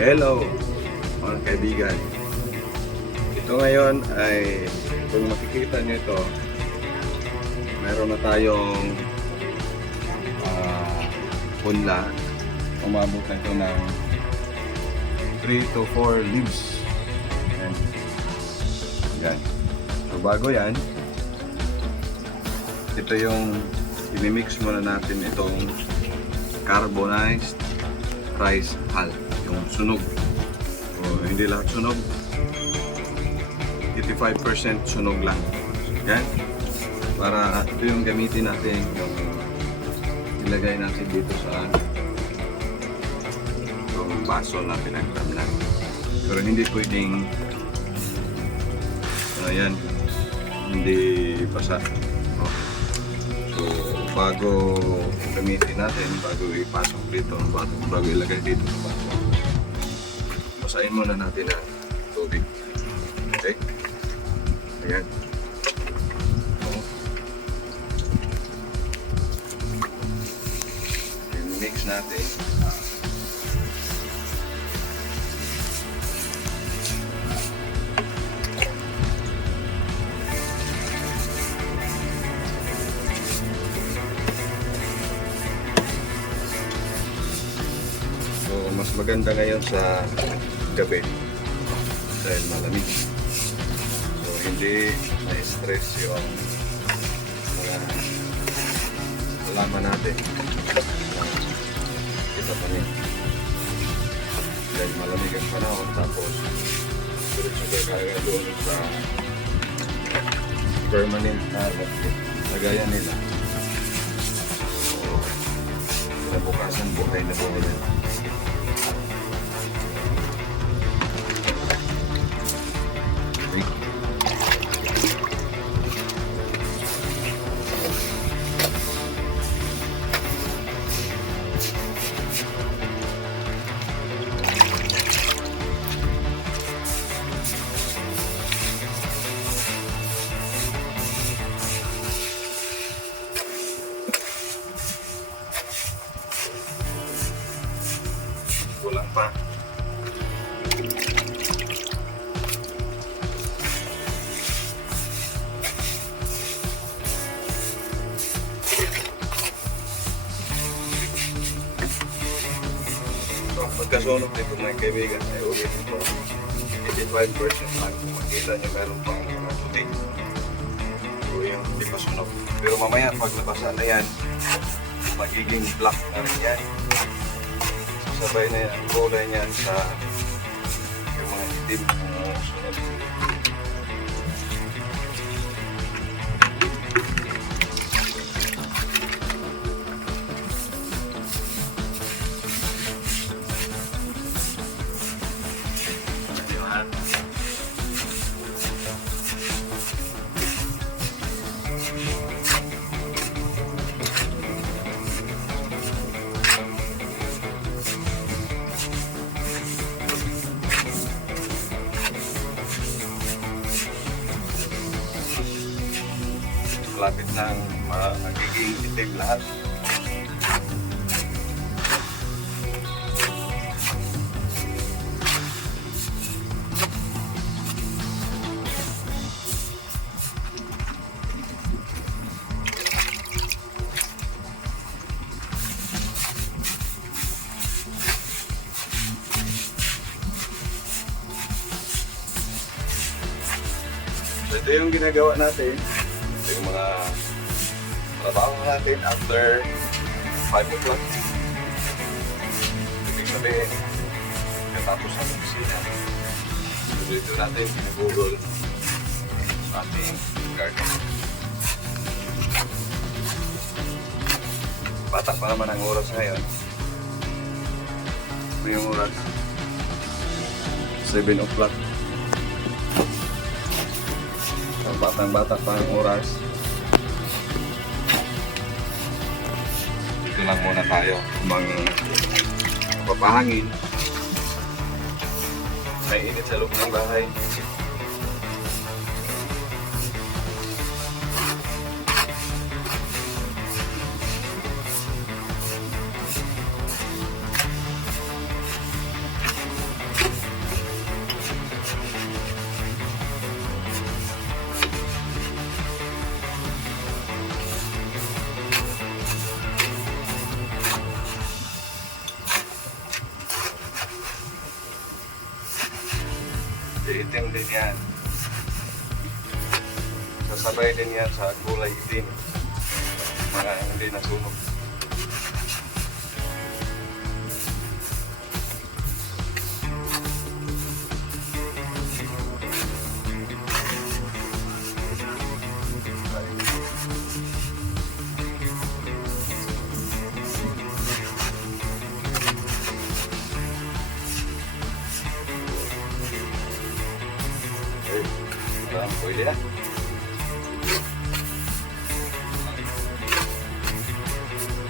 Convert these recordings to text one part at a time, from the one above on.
Hello mga kaibigan. Ito ngayon ay, kung makikita nyo ito, meron na tayong punla. Umabot na ito ng 3 to 4 leaves. Ayan. Ayan. So bago yan, ito yung imimix muna natin itong carbonized rice hull, yung sunog. So, hindi lahat sunog, 85% sunog lang. Yan, para ito yung gamitin natin, yung ilagay natin dito sa itong baso na pinagtamnan. Pero hindi pwedeng ayan, hindi basa. So bago gamitin natin, bago ipasok dito, bago ilagay dito sa baso, basahin muna natin ang tubig. Okay? Ayan. I-mix natin. So, mas maganda ngayon sa gabi dahil malamig. So, hindi na-stress yung mga halaman natin. Kita pa niya. Dahil malamig ang panahon, tapos sulit-sulit kaya doon sa permanent na lagayan nila. So, kinabukasan buhay na buhay na. Kulang pa. So, pagkasunog dito mga kaibigan ay ulitin ko 85% lang. Kung makita nyo meron pang mga tubig. So yung hindi pa sunog. Pero mamaya pag nabasa na yan, magiging black na rin yan. Sabay na yan, kulay niyan sa yung mga itim na sunod. Malapit ng magiging itim lahat. So ito yung ginagawa natin. Yung mga trabaho natin after 5 o'clock. Ibig sabihin, katapos ang opisina, dito natin pinagugol ating garden. Bata pa naman ang oras ngayon. Ito yung oras 7 o'clock. Batang-bata pa ang oras. Dito lang muna tayo magpapahangin. May init sa loob ng bahay. din yan. Sasabay din yan sa kulay itim. Mga hindi nasunog. Pwede na.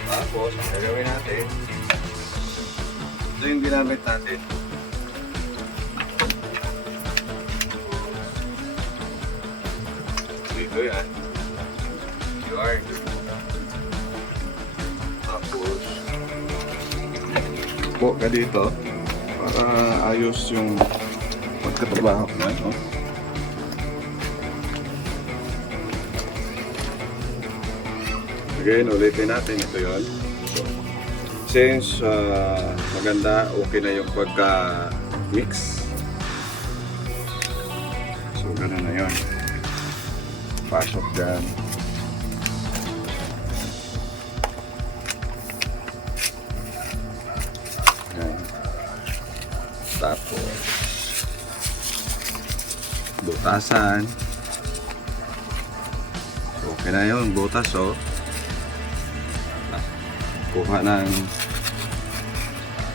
Tapos, ang gagawin natin, ito yung ginamit natin. Dito yan. Yarn. Tapos, po ka dito para ayos yung pagkatrabaho na, no? Again, ulitin natin ito yun. So, since maganda, okay na yung pagka-mix. So, gano'n na yun. Pasok dyan. Yan. Tapos, butasan. Okay na yun, butas, oh. Kuha ng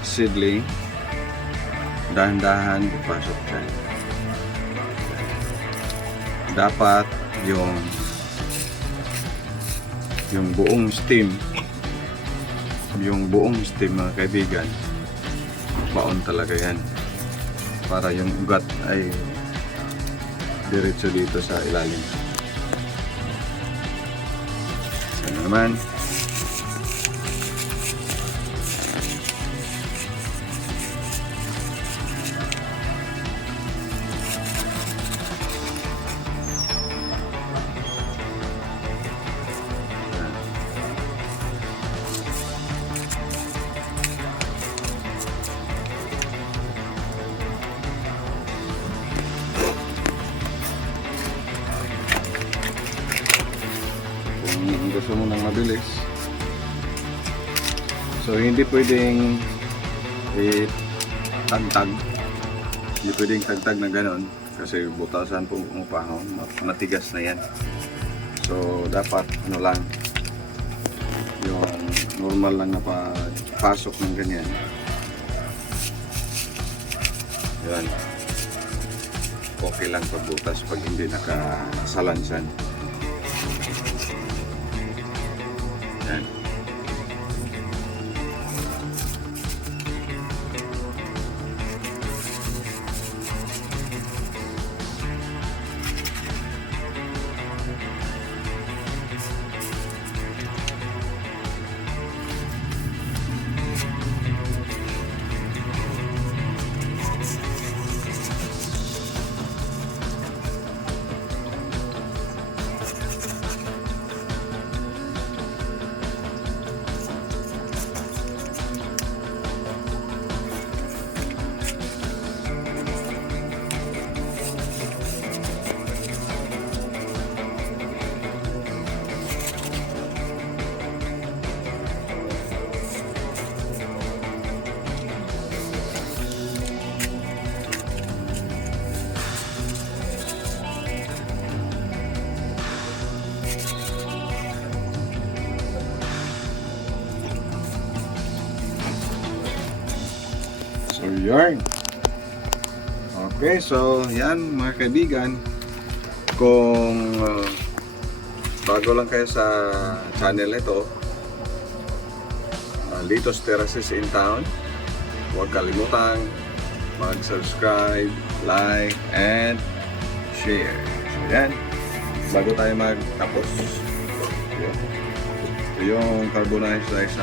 seedling, dahan-dahan ipasok dyan. Dapat yung buong stem mga kaibigan, baon talaga yan para yung ugat ay diretso dito sa ilalim. Yan naman. Kung gusto mo nang mabilis, so hindi pwedeng tagtag, hindi pwedeng tagtag na ganon kasi butasan po umupahon, matigas na yan. So dapat ano lang, yung normal lang na pasok ng ganyan. Yan, okay lang pagbutas pag hindi nakasalansan. Yan. So yarn. Okay, so yan mga kaibigan, kung bago lang kayo sa channel ito, Litos Terraces in Town, huwag kalimutang mag-subscribe, like, and share. So yan, bago tayo magtapos, ito yung carbonized rice,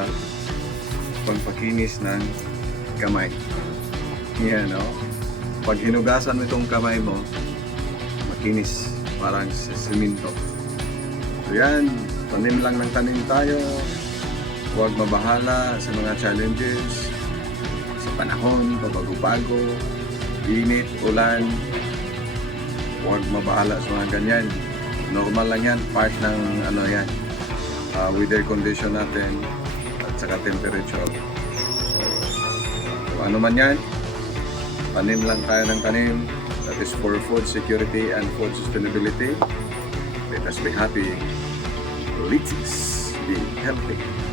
pangpakinis ng kamay. Yan, no? Pag hinugasan mo itong kamay mo, makinis, parang siminto. So yan, tanim lang ng tanim tayo. Huwag mabahala sa mga challenges, sa panahon, pabago-bago, init, ulan. huwag mabahala sa mga ganyan. Normal lang yan, part ng ano yan, weather condition natin at saka temperature. So, kung ano man yan, tanim lang tayo ng tanim. That is for food security and food sustainability. Let us be happy. Let's be healthy.